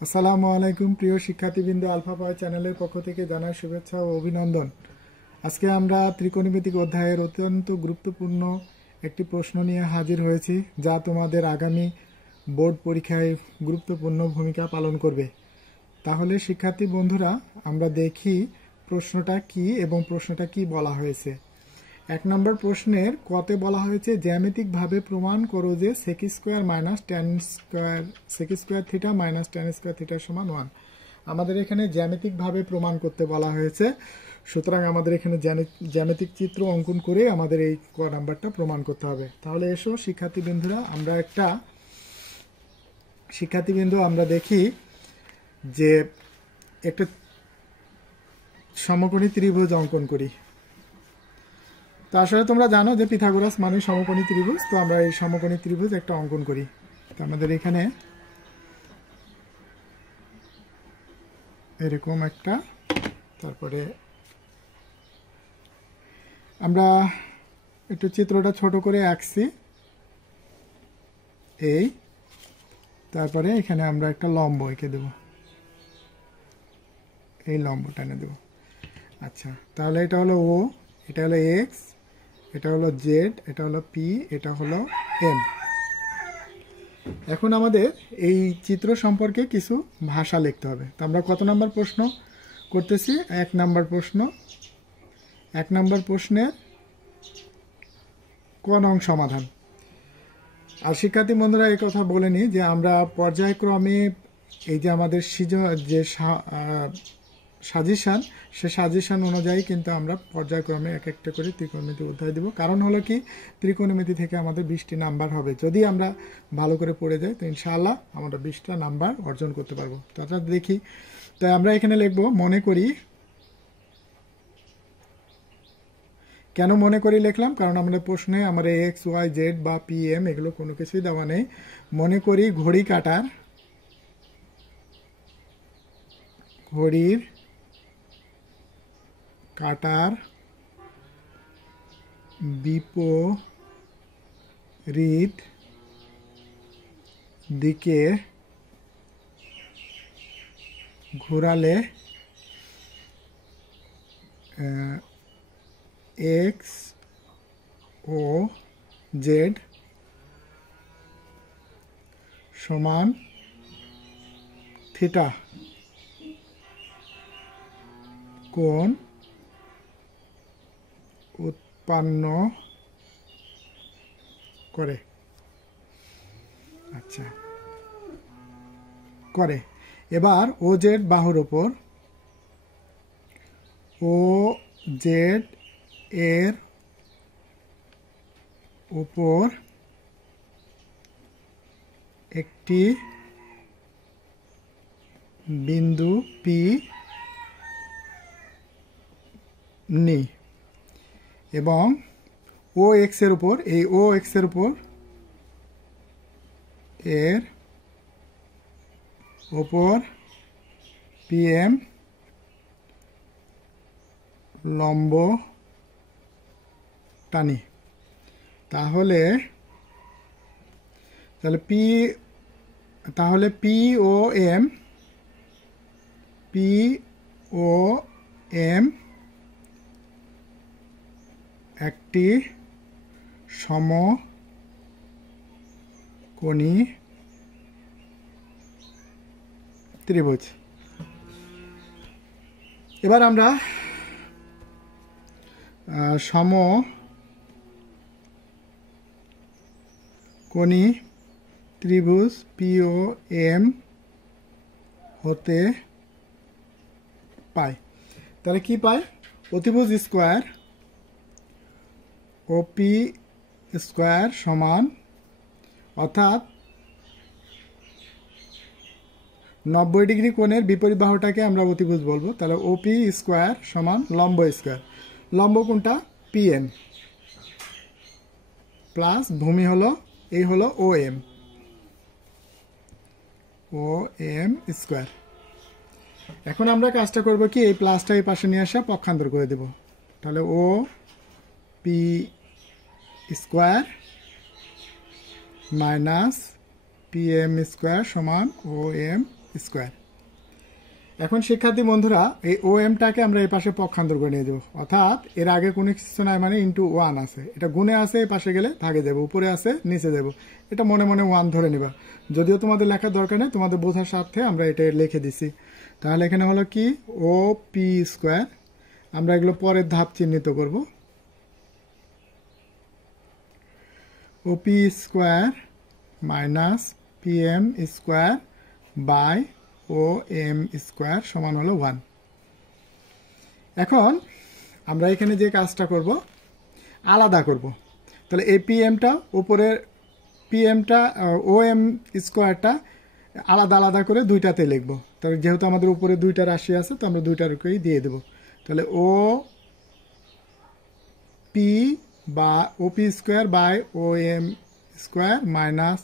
আসসালামু আলাইকুম প্রিয় শিক্ষার্থীবৃন্দ, আলফা পাই চ্যানেলের পক্ষ থেকে জানাই শুভেচ্ছা ও অভিনন্দন। আজকে আমরা ত্রিকোণমিতিক অধ্যায়ের অত্যন্ত গুরুত্বপূর্ণ একটি প্রশ্ন নিয়ে হাজির হয়েছি, যা তোমাদের আগামী বোর্ড পরীক্ষায় গুরুত্বপূর্ণ ভূমিকা পালন করবে। তাহলে শিক্ষার্থী বন্ধুরা, আমরা দেখি প্রশ্নটা কি এবং প্রশ্নটা কি বলা হয়েছে। 1 নম্বর প্রশ্নের কতে বলা হয়েছে, জ্যামিতিকভাবে প্রমাণ করো যে sec square minus tan square sec square theta minus tan square theta সমান 1। আমাদের এখানে জ্যামিতিকভাবে প্রমাণ করতে বলা হয়েছে, সুতরাং আমাদের এখানে জ্যামিতিক চিত্র অঙ্কন করে আমাদের এই ক নাম্বারটা প্রমাণ করতে হবে। তাহলে এসো শিক্ষার্থীবৃন্দরা, আমরা দেখি যে একটা সমকোণী ত্রিভুজ অঙ্কন করি। তো আসলে তোমরা জানো যে পিথাগোরাস মানে সমকোণী ত্রিভুজ। তো আমরা এই সমকোণী ত্রিভুজ একটা অঙ্কন করি। তো আমাদের এখানে এরকম একটা, তারপরে আমরা একটু চিত্রটা ছোট করে আঁকছি এই, তারপরে এখানে আমরা একটা লম্ব এঁকে দেব, এই লম্বটা এনে দেব। আচ্ছা, তাহলে এটা হলো ও, এটা হলো এক্স, এটা হলো জেড, এটা হলো পি, এটা হলো এম। এখন আমাদের এই চিত্র সম্পর্কে কিছু ভাষা লিখতে হবে। তো আমরা কত নাম্বার প্রশ্ন করতেছি? 1 নাম্বার প্রশ্ন। 1 নাম্বার প্রশ্নের ক নং সমাধান। আর শিক্ষার্থী বন্ধুরা, এই কথা বলে নিই যে আমরা পর্যায়ক্রমে এই যে আমাদের যে সাজেশন, সে সাজেশন অনুযায়ী কিন্তু আমরা পর্যায়ক্রমে এক একটা করে ত্রিকোণমিতি অধ্যায় দেব। কারণ হলো কি, ত্রিকোণমিতি থেকে আমাদের 20টি নাম্বার হবে। যদি আমরা ভালো করে পড়ে যাই তো ইনশাআল্লাহ আমরা 20টা নাম্বার অর্জন করতে পারবো। তো দেখি, তাই আমরা এখানে লিখবো মনে করি। কেন মনে করি লিখলাম? কারণ আমাদের প্রশ্নে আমার এক্স ওয়াই জেড বা পি এম এগুলো কোনো কিছুই দেওয়া নেই। মনে করি ঘড়ির কাটার বিপরীত দিকে ঘোরালে এক্স ও জেড সমান থিটা কোণ উৎপন্ন করে। আচ্ছা, করে। এবার ও জেড বাহুর ওপর, ও জেড এর উপর একটি বিন্দু পি নি এবং ও এক্স এর উপর, এই ও এক্স এর উপর এর উপর পি এম লম্ব টানি। তাহলে পি ও এম একটি সমকোণী ত্রিভুজ। এবার আমরা সমকোণী ত্রিভুজ পি ও এম হতে পাই। তাহলে কি পাই? অতিভুজ স্কোয়ার ও পি স্কোয়ার সমান, অর্থাৎ 90 ডিগ্রি কোণের বিপরীত বাহুটাকে আমরা অতিভুজ বলবো। তাহলে ওপি স্কোয়ার সমান লম্ব স্কোয়ার। লম্ব কোনটা? পি এম প্লাস ভূমি হলো, এই হলো ও এম স্কোয়ার। এখন আমরা কাজটা করব কি, এই প্লাসটা এই পাশে নিয়ে আসা পক্ষান্তর করে দেব। তাহলে O P square minus P M square সমান ও এম স্কোয়ার। এখন শিক্ষার্থী বন্ধুরা এই ও এমটাকে আমরা এই পাশে পক্ষান্তর করে নিয়ে যাবো, অর্থাৎ এর আগে কোনো কিছু নাই মানে ইন্টু 1 আছে, এটা গুণে আছে এই পাশে গেলে ভাগে যাবো, উপরে আছে নিচে যাবো, এটা মনে মনে 1 ধরে নিবা। যদিও তোমাদের লেখার দরকার নেই, তোমাদের বোঝার স্বার্থে আমরা এটা লিখে দিছি। তাহলে এখানে হলো কি ও পি স্কোয়ার, আমরা এগুলো পরের ধাপ চিহ্নিত করব। O P square minus P M square by O M square সমান হলো 1। এখন আমরা এখানে যে কাজটা করব আলাদা করব, তাহলে এই পিএমটা উপরের পিএমটা ও এম স্কোয়ারটা আলাদা আলাদা করে দুইটাতে লিখবো। তাহলে যেহেতু আমাদের উপরে দুইটা রাশি আছে তো আমরা দুইটারকেই দিয়ে দেব। তাহলে ও পি বা O P square by O M square minus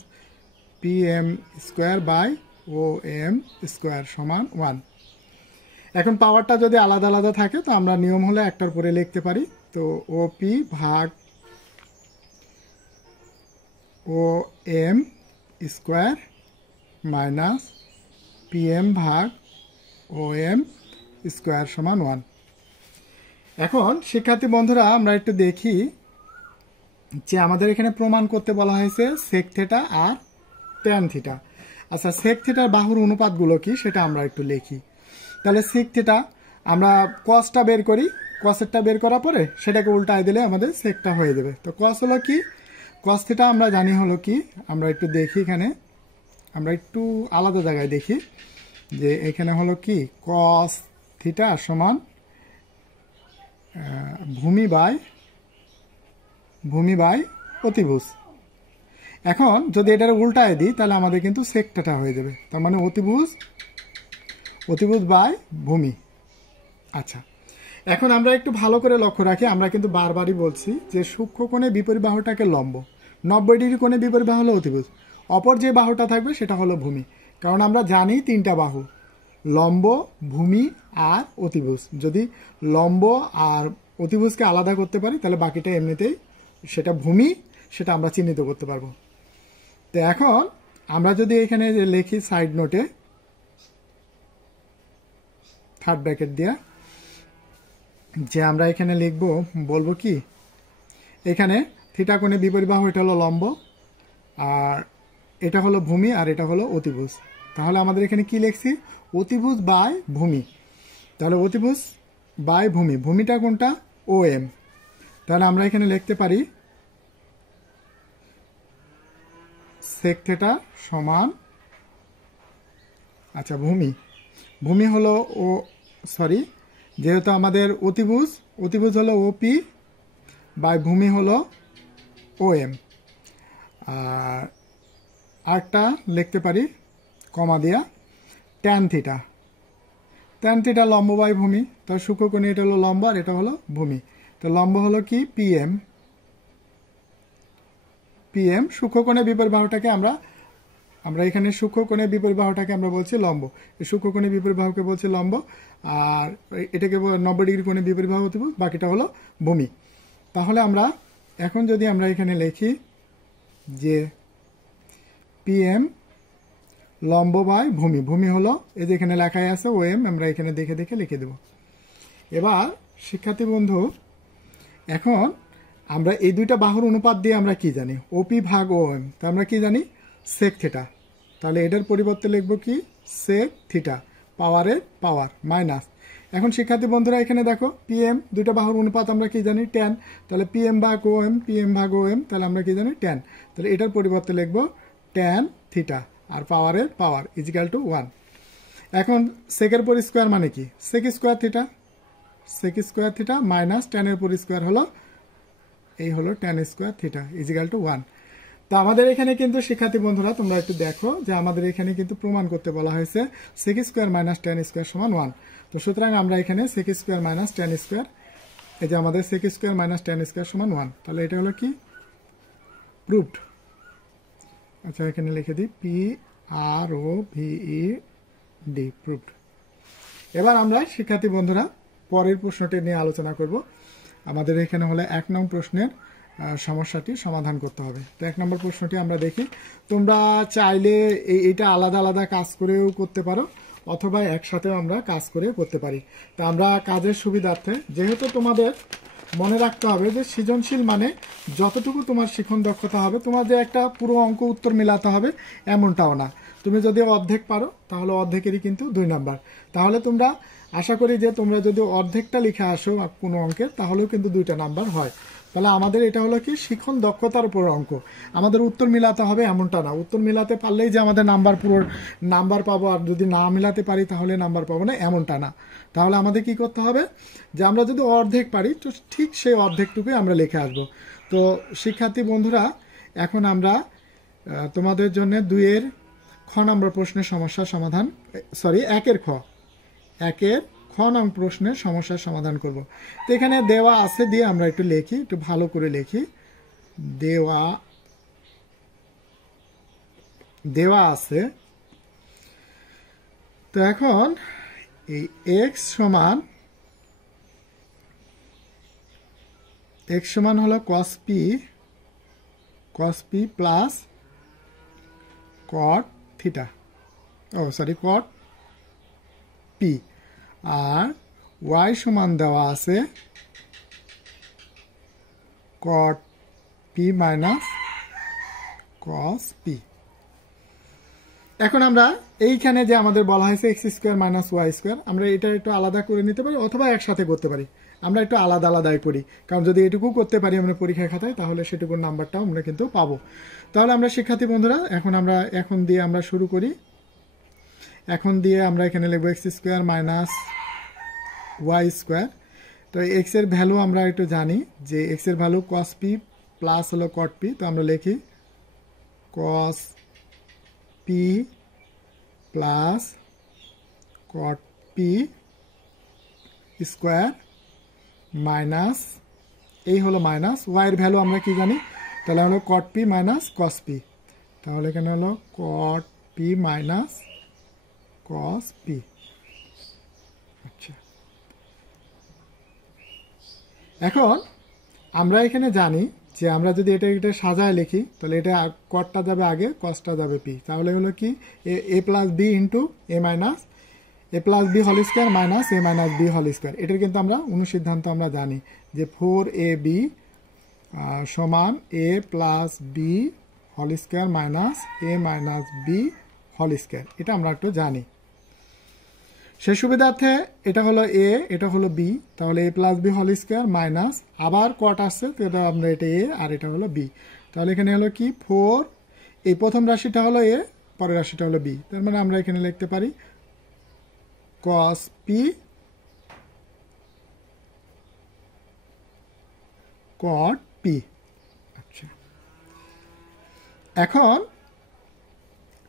P M square by O M square সমান 1। এখন পাওয়ারটা যদি আলাদা আলাদা থাকে তো আমরা নিয়ম হলে একটার পরে লিখতে পারি। তো ও পি ভাগ O M square minus P M ভাগ ও এম স্কোয়ার সমান 1। এখন শিক্ষার্থী বন্ধুরা আমরা একটু দেখি যে আমাদের এখানে প্রমাণ করতে বলা হয়েছে সেক থিটা আর ট্যান থিটা। আচ্ছা, সেক থিটার বাহুর অনুপাতগুলো কি সেটা আমরা একটু লিখি। তাহলে সেক থিটা আমরা কসটা বের করি, কসেরটা বের করার পরে সেটাকে উল্টায় দিলে আমাদের সেকটা হয়ে যাবে। তো কস হলো কি, কস থিটা আমরা জানি হলো কি, আমরা একটু দেখি এখানে, আমরা একটু আলাদা জায়গায় দেখি যে এখানে হলো কি কস থিটা সমান ভূমি বাই অতিভুজ। এখন যদি এটার উল্টায় দিই তাহলে আমাদের কিন্তু সেকটাটা হয়ে যাবে, তার মানে অতিভুজ বাই ভূমি। আচ্ছা, এখন আমরা একটু ভালো করে লক্ষ্য রাখি, আমরা কিন্তু বারবারই বলছি যে সূক্ষ্মকোণে বিপরীত বাহুটাকে লম্ব, 90 ডিগ্রি কোণে বিপরীত বাহু হলো অতিভুজ, অপর যে বাহুটা থাকবে সেটা হলো ভূমি। কারণ আমরা জানি তিনটা বাহু, লম্ব, ভূমি আর অতিভুজ। যদি লম্ব আর অতিভুজকে আলাদা করতে পারি তাহলে বাকিটা এমনিতেই সেটা ভূমি, সেটা আমরা চিহ্নিত করতে পারবো। তো এখন আমরা যদি এখানে লিখি সাইড নোটে থার্ড ব্র্যাকেট দিয়া, যে আমরা এখানে লিখবো বলবো কি এখানে থিটা কোণে বিপরীত বাহু এটা হলো লম্ব আর এটা হলো ভূমি আর এটা হলো অতিভুজ। তাহলে আমাদের এখানে কি লিখছি, অতিভুজ বাই ভূমি। তাহলে অতিভুজ বাই ভূমি, ভূমিটা কোনটা ও এম। তাহলে আমরা এখানে লিখতে পারি সেক থিটা সমান, আচ্ছা ভূমি হলো ও সরি যেহেতু আমাদের অতিভুজ হলো ওপি বাই ভূমি হলো ও এম। আর আরেকটা লিখতে পারি কমা দিয়া ট্যান থিটা লম্ব বাই ভূমি। তো সূক্ষ্মকোণে এটা হলো লম্ব আর এটা হলো ভূমি। তো লম্ব হলো কি পিএম, সূক্ষ্মকোণের বিপরীত বাহুটাকে আমরা এখানে সূক্ষ্মকোণের বিপরীত বাহুটাকে আমরা বলছি লম্ব, এই সূক্ষ্মকোণের বিপরীত বাহুকে বলছি লম্ব, আর এটাকে 90 ডিগ্রি কোণের বিপরীত বাহু অতিভুজ, বাকিটা হলো ভূমি। তাহলে আমরা এখন যদি আমরা এখানে লিখি যে পিএম লম্ব বাই ভূমি হলো এই যে এখানে লেখাই আছে ও এম, আমরা এখানে দেখে দেখে লিখে দেব। এবার শিক্ষার্থী বন্ধু, এখন আমরা এই দুইটা বাহুর অনুপাত দিয়ে আমরা কি জানি, ওপি ভাগ ও এম, তা আমরা কি জানি সেক থিটা। তাহলে এটার পরিবর্তে লিখব কি সেক থিটা, পাওয়ারের পাওয়ার মাইনাস। এখন শিক্ষার্থী বন্ধুরা এখানে দেখো পিএম দুইটা বাহুর অনুপাত আমরা কি জানি ট্যান, তাহলে পিএম ভাগ ও এম, তাহলে আমরা কি জানি ট্যান। তাহলে এটার পরিবর্তে লিখব ট্যান থিটা আর পাওয়ারের পাওয়ার ইজিক্যাল টু 1। এখন সেকের পর স্কোয়ার মানে কি সেক স্কোয়ার থিটা মাইনাস ট্যানের পর স্কোয়ার হলো এই হলো tan square theta equal to 1। তো আমাদের এখানে কিন্তু শিক্ষার্থী বন্ধুরা তোমরা একটু দেখো যে আমাদের এখানে কিন্তু প্রমাণ করতে বলা হয়েছে sec square minus tan square সমান 1। তো সুতরাং আমরা এখানে sec square minus tan square, এই যে আমাদের sec square minus tan square সমান 1, তাহলে এটা হলো কি প্রুভড। আচ্ছা এখানে লিখে দিই PROVED, প্রুভড। এবার আমরা শিক্ষার্থী বন্ধুরা পরের প্রশ্নটি নিয়ে আলোচনা করব। আমাদের এখানে হলো 1 নং প্রশ্নের সমস্যাটি সমাধান করতে হবে। তো 1 নম্বর প্রশ্নটি আমরা দেখি। তোমরা চাইলে এইটা আলাদা আলাদা কাজ করেও করতে পারো অথবা একসাথেও আমরা কাজ করে করতে পারি। তো আমরা কাজের সুবিধার্থে, যেহেতু তোমাদের মনে রাখতে হবে যে সৃজনশীল মানে যতটুকু তোমার শিখন দক্ষতা হবে, তোমার যে একটা পুরো অঙ্ক উত্তর মেলাতে হবে এমনটাও না। তুমি যদি অর্ধেক পারো তাহলে অর্ধেকেরই কিন্তু 2 নাম্বার। তাহলে তোমরা আশা করি যে তোমরা যদি অর্ধেকটা লিখে আসো কোনো অঙ্কের তাহলেও কিন্তু 2টা নাম্বার হয়। তাহলে আমাদের এটা হলো কি শিখন দক্ষতার উপর অঙ্ক। আমাদের উত্তর মিলাতে হবে এমনটা না, উত্তর মিলাতে পারলেই যে আমাদের নাম্বার পুরো নাম্বার পাবো, আর যদি না মিলাতে পারি তাহলে নাম্বার পাবো না, এমনটা না। তাহলে আমাদের কি করতে হবে যে আমরা যদি অর্ধেক পারি তো ঠিক সেই অর্ধেকটুকুই আমরা লিখে আসবো। তো শিক্ষার্থী বন্ধুরা, এখন আমরা তোমাদের জন্য 2-এর খ নম্বর প্রশ্নের সমস্যার সমাধান, 1-এর খ নং প্রশ্নের সমস্যার সমাধান করব। তো এখানে দেওয়া আছে দিয়ে আমরা একটু লিখি, একটু ভালো করে লিখি। দেওয়া আছে। তো এখন এই x সমান হলো cos p plus cot theta, cot p, আর y সমান দেওয়া আছে cot p minus cos p। এখন আমরা এইখানে যে আমাদের বলা হয়েছে x square minus Y square, আমরা এটা একটু আলাদা করে নিতে পারি অথবা একসাথে করতে পারি। আমরা একটু আলাদা আলাদাই করি, কারণ যদি এটুকু করতে পারি আমরা পরীক্ষার খাতায় তাহলে সেটুকুর নাম্বারটাও আমরা কিন্তু পাবো। তাহলে আমরা শিক্ষার্থী বন্ধুরা এখন দিয়ে আমরা শুরু করি। এখন দিয়ে আমরা এখানে লিখবো x square minus Y square. তো x এর ভ্যালু আমরা একটু জানি যে x এর ভ্যালু cos p প্লাস হলো cot p। তো আমরা লিখি cos p plus cot p square minus, এই হলো মাইনাস y এর ভ্যালু আমরা কি জানি, তাহলে হলো cot p minus cos p। তাহলে এখানে হলো cot p minus cos p। আচ্ছা, এখন আমরা এখানে জানি যে আমরা যদি এটা সাজায় লিখি তাহলে এটা কটটা যাবে আগে, কসটা যাবে পি। তাহলে হলো কি A plus B into A minus A plus B whole square minus A minus B whole square. এটার কিন্তু আমরা অনুসিদ্ধান্ত আমরা জানি যে 4ab সমান A plus B whole square minus A minus B whole square. এটা আমরা একটু জানি। সেই সুবিধার্থে এটা হলো এ, এটা হলো বি, তাহলে A plus B whole square minus আবার কট আসছে, তো এটা আমরা এটা এ আর এটা হলো বি। তাহলে এখানে হলো কি 4, এই প্রথম রাশিটা হলো এ, পরের রাশিটা হলো বি। তার মানে আমরা এখানে লিখতে পারি cos p cot p। আচ্ছা, এখন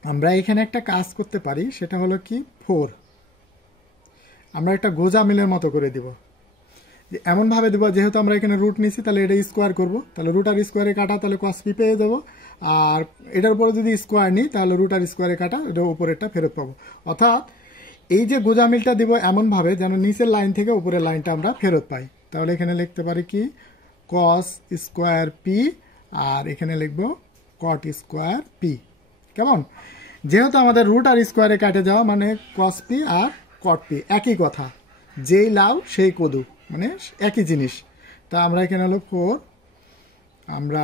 আমরা এখানে একটা কাজ করতে পারি, সেটা হলো কি 4 আমরা একটা গোজা মিলের মতো করে দিব। এমন ভাবে দেব যেহেতু আমরা এখানে রুট নিছি তাহলে এটা স্কোয়ার করব, তাহলে রুট আর স্কোয়ারে কাটা তাহলে cos p পেয়ে যাব। আর এটার উপরে যদি স্কোয়ার নিই তাহলে রুট আর স্কোয়ারে কাটা এটা উপরেরটা ফেরত পাবো। অর্থাৎ এই যে গোজা মিলটা দিব এমন ভাবে যেন নিচের লাইন থেকে উপরের লাইনটা আমরা ফেরত পাই। তাহলে এখানে লিখতে পারি কি cos স্কোয়ার p, আর এখানে লিখব cot স্কোয়ার p। কেমন? যেহেতু আমাদের রুট আর স্কোয়ারে কাটে যাওয়া মানে cos p আর cot p একই কথা, যেই লাউ সেই কদু, মানে একই জিনিস। তা আমরা এখানে হলো 4, আমরা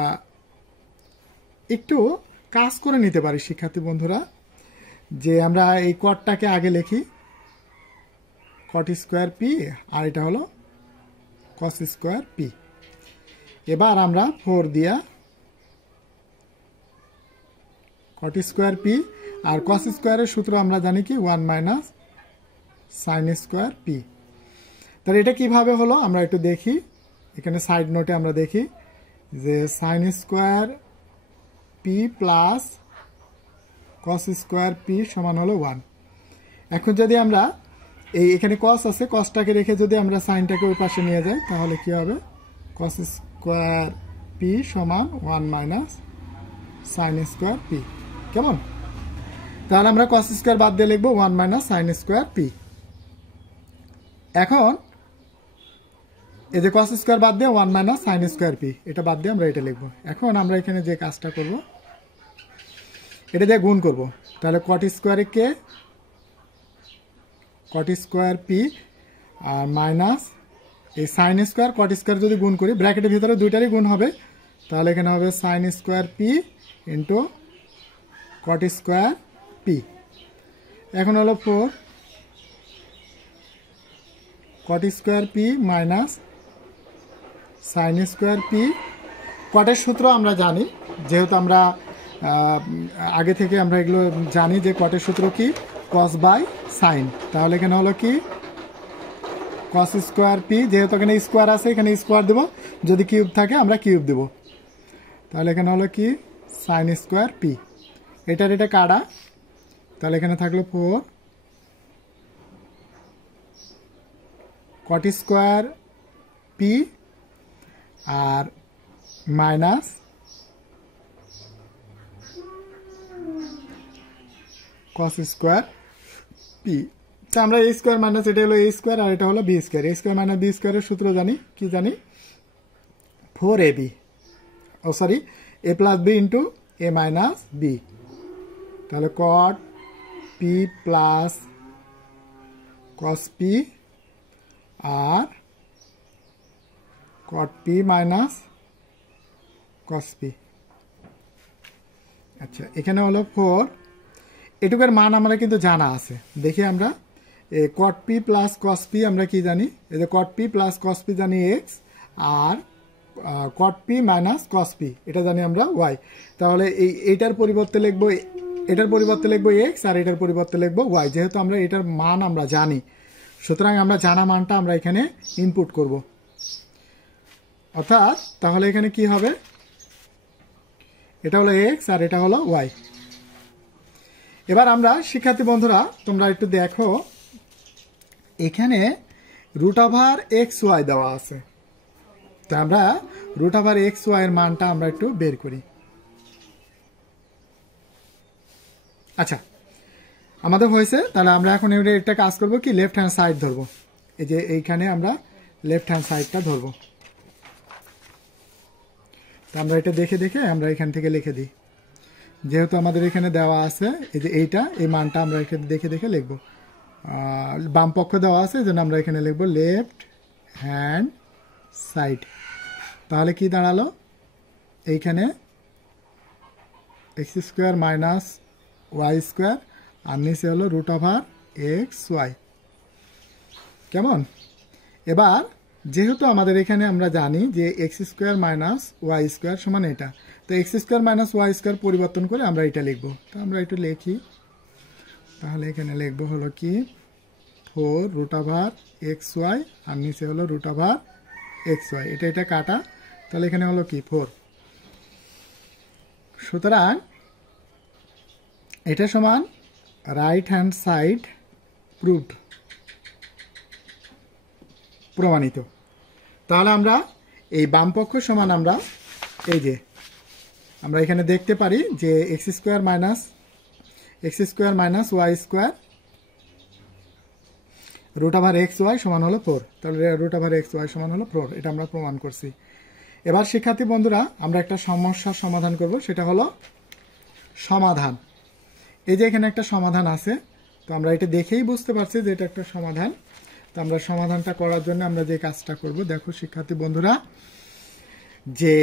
একটু কাজ করে নিতে পারি শিক্ষার্থী বন্ধুরা, যে আমরা এই কটটাকে আগে লিখি cot স্কোয়ার p, আর এটা হলো cos স্কোয়ার p। এবার আমরা 4 দিয়া cot স্কোয়ার p আর cos স্কোয়ারের সূত্র আমরা জানি কি 1 মাইনাস sin স্কোয়ার p। তাহলে এটা কিভাবে হলো আমরা একটু দেখি, এখানে সাইড নোটে আমরা দেখি যে sin square p plus cos square p সমান হলো 1। এখন যদি আমরা এখানে cos আছে, cosটাকে রেখে যদি আমরা সাইনটাকে ওই পাশে নিয়ে যাই তাহলে কি হবে cos স্কোয়ার p সমান 1 মাইনাস sin স্কোয়ার p। কেমন? তাহলে আমরা cos স্কোয়ার বাদ দিয়ে লিখবো 1 মাইনাস sin স্কোয়ার p। এখন এই যে কস স্কোয়ার বাদ দিয়ে 1 মাইনাস সাইন স্কোয়ার পি, এটা বাদ দিয়ে আমরা এটা লিখবো। এখন আমরা এখানে যে কাজটা করব, এটা দিয়ে গুণ করব, তাহলে কট স্কোয়ারে কে, কট স্কোয়ার পি আর মাইনাস এই সাইন স্কোয়ার কট স্কোয়ার যদি গুণ করি, ব্র্যাকেটের ভিতরে দুইটারই গুণ হবে, তাহলে এখানে হবে sine square P into cot square P. এখন হলো 4 cot square P minus sine square P. কটের সূত্র আমরা জানি, যেহেতু আমরা আগে থেকে আমরা এগুলো জানি যে কটের সূত্র কি, কস বাই সাইন। তাহলে এখানে হলো কি কস স্কোয়ার পি, যেহেতু এখানে স্কোয়ার আছে এখানে স্কোয়ার দেবো, যদি কিউব থাকে আমরা কিউব দেবো। তাহলে এখানে হলো কি সাইন স্কোয়ার পি, এটার এটা কাটা, তাহলে এখানে থাকলো 4 cot square P R minus cos square P. আমরা এ স্কোয়ার মাইনাস, এটা হলো এ স্কোয়ার আর এটা হলো B square. A square minus B স্কোয়ারের সূত্র জানি, কি জানি 4ab, ও sorry A plus B into A minus B. তাহলে cot P plus cos P আর cot P minus cos P. আচ্ছা, এখানে হলো 4, এটুকের মান আমরা কিন্তু জানা আছে। দেখি আমরা cot P plus cos P আমরা কি জানি, এই যে cot P plus cos P জানি এক্স, আর cot P minus cos P এটা জানি আমরা ওয়াই। তাহলে এইটার পরিবর্তে লিখবো, এটার পরিবর্তে লিখবো এক্স আর এটার পরিবর্তে লিখবো ওয়াই। যেহেতু আমরা এটার মান আমরা জানি, সুতরাং আমরা জানা মানটা আমরা এখানে ইনপুট করব। অর্থাৎ তাহলে এখানে কি হবে, এটা হলো এক্স আর এটা হলো ওয়াই। এবার আমরা শিক্ষার্থী বন্ধুরা তোমরা একটু দেখো, এখানে রুট ওভার এক্স ওয়াই দেওয়া আছে, তো আমরা রুট ওভার এক্স ওয়াই এর মানটা আমরা একটু বের করি। আচ্ছা, আমাদের হয়েছে, তাহলে আমরা এখন একটা কাজ করব কি, লেফট হ্যান্ড সাইড ধরবো। এই যে এইখানে আমরা লেফট হ্যান্ড সাইডটা ধরবো, তো আমরা এটা দেখে দেখে আমরা এখান থেকে লিখে দিই। যেহেতু আমাদের এখানে দেওয়া আছে এই যে এইটা, এই মানটা আমরা এখানে দেখে দেখে লিখবো। বাম পক্ষ দেওয়া আছে, এই জন্য আমরা এখানে লিখবো লেফট হ্যান্ড সাইড। তাহলে কি দাঁড়ালো, এইখানে x square minus Y square আর নিচে হলো রুট ওভার এক্স ওয়াই। কেমন? এবার যেহেতু আমাদের এখানে আমরা জানি যে X square minus Y square সমান এটা, তো X square minus Y square পরিবর্তন করে আমরা এটা লিখবো। তো আমরা একটু লিখি, তাহলে এখানে লিখবো হলো কি 4 রুট ওভার এক্স ওয়াই আর নিচে হলো রুট ওভার এক্স ওয়াই, এটা এটা কাটা, তাহলে এখানে হলো কি 4। সুতরাং এটা সমান রাইট হ্যান্ড সাইড প্রুভড, প্রমাণিত। তাহলে আমরা এই বামপক্ষ সমান আমরা এই যে আমরা এখানে দেখতে পারি যে X square minus Y square root over X Y সমান হলো 4। তাহলে রুট ওভার এক্স ওয়াই সমান হলো 4, এটা আমরা প্রমাণ করছি। এবার শিক্ষার্থী বন্ধুরা আমরা একটা সমস্যার সমাধান করব, সেটা হলো সমাধান। এই যে এখানে একটা সমাধান আছে, তো আমরা এটা দেখেই বুঝতে পারছি যে এটা একটা সমাধান। তো আমরা সমাধানটা করার জন্য আমরা যে কাজটা করব, দেখো শিক্ষার্থী বন্ধুরা, যে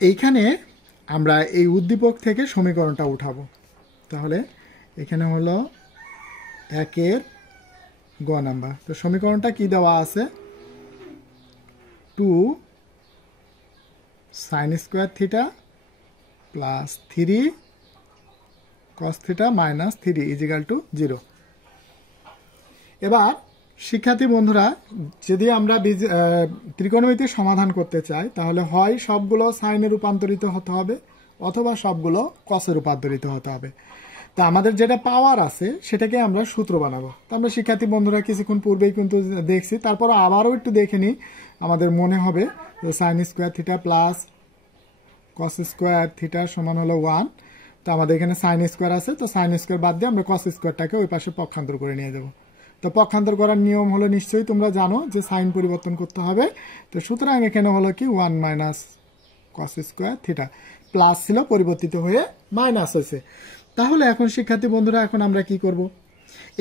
এইখানে আমরা এই উদ্দীপক থেকে সমীকরণটা উঠাবো। তাহলে এখানে হলো 1 গ নাম্বার। তো সমীকরণটা কি দেওয়া আছে, 2 sine square theta plus 3 cos theta minus 3 equal to 0। এবার শিক্ষার্থী বন্ধুরা, যদি আমরা ত্রিকোণমিতির সমাধান করতে চাই, তাহলে হয় সবগুলো সাইনে রূপান্তরিত হতে হবে অথবা সবগুলো কসে রূপান্তরিত হতে হবে। তা আমাদের যেটা পাওয়ার আছে সেটাকে আমরা সূত্র বানাবো। তো আমরা শিক্ষার্থী বন্ধুরা কিছুক্ষণ পূর্বেই কিন্তু দেখছি, তারপর আবারও একটু দেখে নিই, আমাদের মনে হবে যে sign square theta plus cos square theta সমান হলো 1। তো আমাদের এখানে সাইন স্কোয়ার আছে, তো সাইন স্কোয়ার বাদ দিয়ে আমরা কস স্কোয়ারটাকে ওই পাশে পক্ষান্তর করে নিয়ে যাবো। তো পক্ষান্তর করার নিয়ম হলো নিশ্চয়ই তোমরা জানো যে সাইন পরিবর্তন করতে হবে। তো সুতরাং এখানে হলো কি 1 minus cos square theta, plus ছিল পরিবর্তিত হয়ে মাইনাস হয়েছে। তাহলে এখন শিক্ষার্থী বন্ধুরা এখন আমরা কি করব,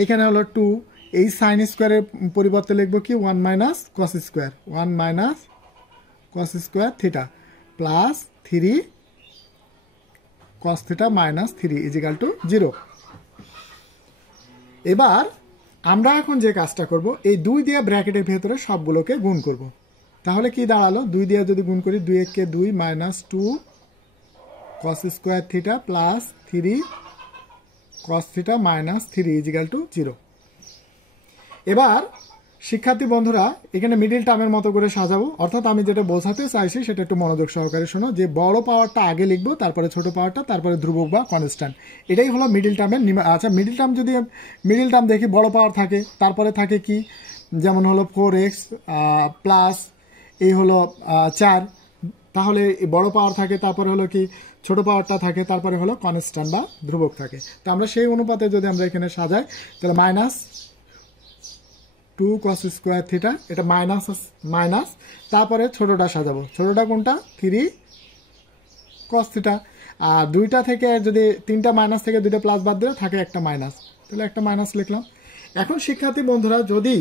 এখানে হলো 2, এই সাইন স্কোয়ারের পরিবর্তে লিখবো কি 1 minus cos square, 1 minus cos square theta plus 3 cos theta minus 3 equal to 0। এবার আমরা এখন যে কাজটা করব, এই 2 দিয়ে ব্র্যাকেটের ভেতরে সবগুলোকে গুণ করব। তাহলে কি দাঁড়ালো, 2 দিয়ে যদি গুণ করি 2 কে 2 minus 2 cos square theta plus 3 cos theta minus 3 equal to 0। এবার শিক্ষার্থী বন্ধুরা এখানে মিডিল টার্মের মতো করে সাজাবো, অর্থাৎ আমি যেটা বোঝাতে চাইছি সেটা একটু মনোযোগ সহকারে শোনো, যে বড় পাওয়ারটা আগে লিখবো, তারপরে ছোট পাওয়ারটা, তারপরে ধ্রুবক বা কনস্ট্যান্ট, এটাই হলো মিডিল টার্মের। আচ্ছা মিডিল টার্ম যদি মিডিল টার্ম দেখি বড় পাওয়ার থাকে, তারপরে থাকে কি, যেমন হলো 4x প্লাস এই হলো 4, তাহলে বড় পাওয়ার থাকে, তারপরে হলো কি ছোট পাওয়ারটা থাকে, তারপরে হলো কনস্ট্যান্ট বা ধ্রুবক থাকে। তো আমরা সেই অনুপাতে যদি আমরা এখানে সাজাই তাহলে মাইনাস 2 কস স্কোয়ার থিটা, এটা মাইনাস মাইনাস, তারপরে ছোটটা সাজাবো, ছোটটা কোনটা 3 কস থিটা, আর 2টা থেকে যদি 3টা মাইনাস থেকে 2টা প্লাস বাদ দিলে থাকে একটা মাইনাস, তাহলে একটা মাইনাস লিখলাম। এখন শিক্ষার্থী বন্ধুরা যদি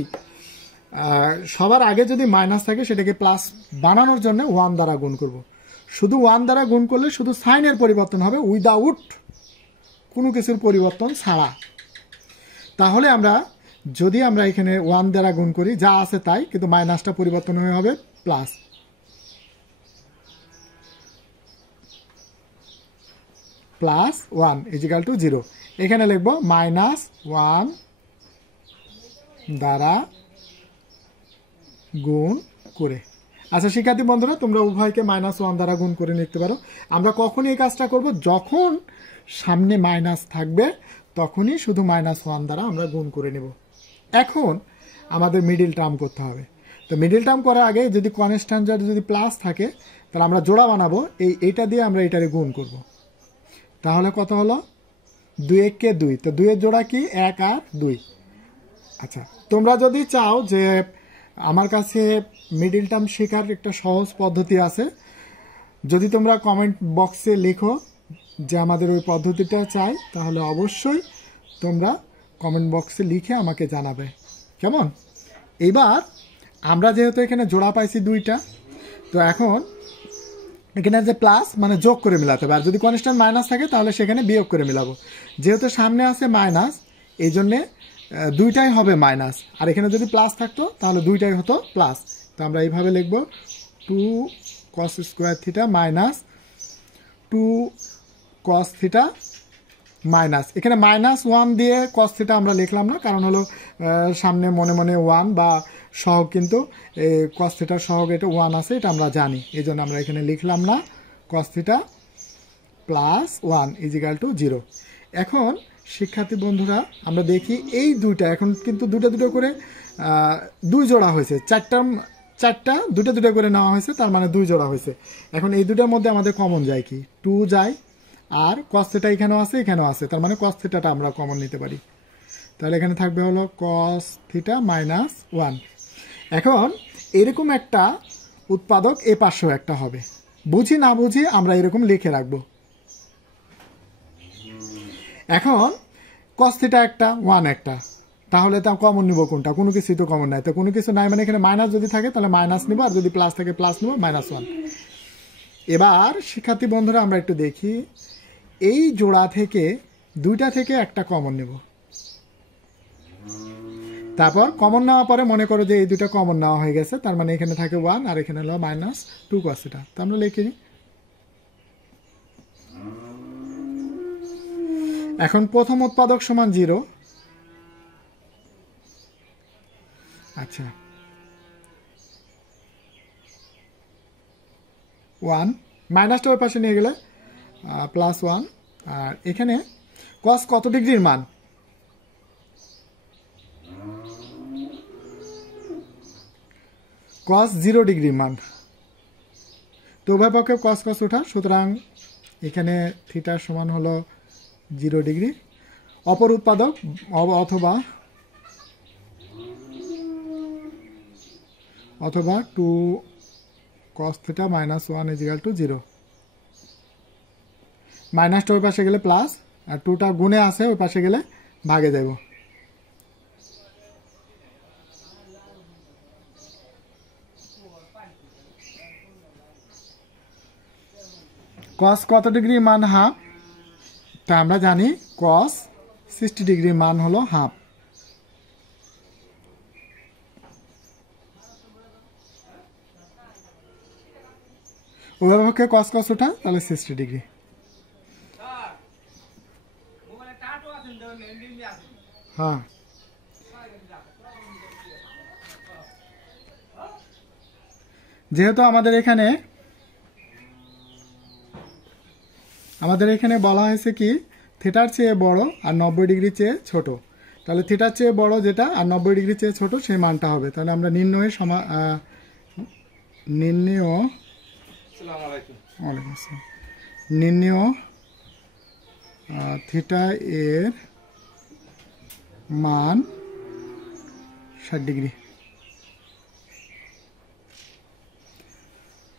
সবার আগে যদি মাইনাস থাকে সেটাকে প্লাস বানানোর জন্য 1 দ্বারা গুণ করব। শুধু 1 দ্বারা গুণ করলে শুধু সাইনের পরিবর্তন হবে, উইদাউট কোনো কিছুর পরিবর্তন ছাড়া। তাহলে যদি আমরা এখানে 1 দ্বারা গুণ করি যা আছে তাই, কিন্তু মাইনাসটা পরিবর্তন হয়ে হবে প্লাস, প্লাস 1 ইজিক্যাল টু 0। এখানে লিখবো মাইনাস 1 দ্বারা গুণ করে। আচ্ছা শিক্ষার্থী বন্ধুরা তোমরা উভয়কে -1 দ্বারা গুণ করে নিতে পারো। আমরা কখন এই কাজটা করব, যখন সামনে মাইনাস থাকবে তখনই শুধু -1 দ্বারা আমরা গুণ করে নেব। এখন আমাদের মিডিল টার্ম করতে হবে। তো মিডিল টার্ম করার আগে যদি কনস্ট্যান্ট যদি প্লাস থাকে তাহলে আমরা জোড়া বানাবো, এইটা দিয়ে আমরা এটারে গুণ করব। তাহলে কত হলো 2 কে 2, তো 2 এর জোড়া কি 1 আর 2। আচ্ছা তোমরা যদি চাও যে আমার কাছে মিডিল টার্ম শেখার একটা সহজ পদ্ধতি আছে, যদি তোমরা কমেন্ট বক্সে লেখো যে আমাদের ওই পদ্ধতিটা চাই, তাহলে অবশ্যই তোমরা কমেন্ট বক্সে লিখে আমাকে জানাবে, কেমন। এবার আমরা যেহেতু এখানে জোড়া পাইছি 2টা, তো এখন এখানে যে প্লাস মানে যোগ করে মিলাতে হবে, আর যদি কনস্ট্যান্ট মাইনাস থাকে তাহলে সেখানে বিয়োগ করে মিলাবো। যেহেতু সামনে আছে মাইনাস এই জন্যে 2টাই হবে মাইনাস, আর এখানে যদি প্লাস থাকতো তাহলে 2টাই হতো প্লাস। তো আমরা এইভাবে লিখব 2 কস স্কোয়ার থিটা মাইনাস 2 কস থিটা মাইনাস, এখানে -1 দিয়ে কস থিটা আমরা লিখলাম না, কারণ হলো সামনে মনে মনে 1 বা সহগ, কিন্তু কস থিটার সহগ এটা 1 আছে, এটা আমরা জানি, এই জন্য আমরা এখানে লিখলাম না। Cos theta plus 1 equal to 0। এখন শিক্ষার্থী বন্ধুরা আমরা দেখি এই 2টা এখন কিন্তু দুটো করে 2 জোড়া হয়েছে, চারটা দুটো করে নেওয়া হয়েছে, তার মানে 2 জোড়া হয়েছে। এখন এই দুটার মধ্যে আমাদের কমন যায় কি 2 যায়, আর কস থিটা এখানেও আছে, তার মানে কস থিটাটা আমরা কমন নিতে পারি। তাহলে এখানে থাকবে হলো কস থিটা মাইনাস 1। এখন এরকম একটা উৎপাদক এ পাশেও একটা হবে, বুঝি না বুঝি আমরা এরকম লিখে রাখবো। এখন কস থিটা একটা 1 একটা, তাহলে তা কমন নিব কোনটা, কোনো কিছুই তো কমন নাই, তো কোনো কিছু নাই মানে এখানে মাইনাস যদি থাকে তাহলে মাইনাস নিব, আর যদি প্লাস থাকে প্লাস নিব, -1। এবার শিক্ষার্থী বন্ধুরা আমরা একটু দেখি, এই জোড়া থেকে 2টা থেকে একটা কমন নেব, তারপর কমন নেওয়ার পরে মনে করো যে এই 2টা কমন নেওয়া হয়ে গেছে, তার মানে এখানে থাকে 1 আর এখানে হলো -2 কস থিটা। তো আমরা লিখে নিই। এখন প্রথম উৎপাদক সমান 0। আচ্ছা 1 মাইনাসটা ওই পাশে নিয়ে গেলে +1, আর এখানে কস কত ডিগ্রির মান, কস 0 ডিগ্রির মান। তো উভয় পক্ষে কস কস ওঠা, সুতরাং এখানে থিটার সমান হলো 0 ডিগ্রি। অপর উৎপাদক অথবা অথবা 2 cos θ মাইনাস 1 ইজিক্যাল টু 0। মাইনাসটা ওই পাশে গেলে প্লাস, আর 2টা গুণে আছে ওই পাশে গেলে ভাগে যাব। cos কত ডিগ্রি মান হাফ, তা আমরা জানি cos 60 ডিগ্রি মান হলো হাফ। উভয়পক্ষে cos cos ওঠা, তাহলে 60 ডিগ্রি। হ্যাঁ, যেহেতু আমাদের এখানে বলা হয়েছে কি থিটার চেয়ে বড় আর 90 ডিগ্রি চেয়ে ছোট, তাহলে থিটার চেয়ে বড় যেটা আর 90 ডিগ্রি চেয়ে ছোট সেই মানটা হবে। তাহলে আমরা নির্ণয় থিটা এর মান 60 ডিগ্রি।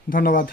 ধন্যবাদ।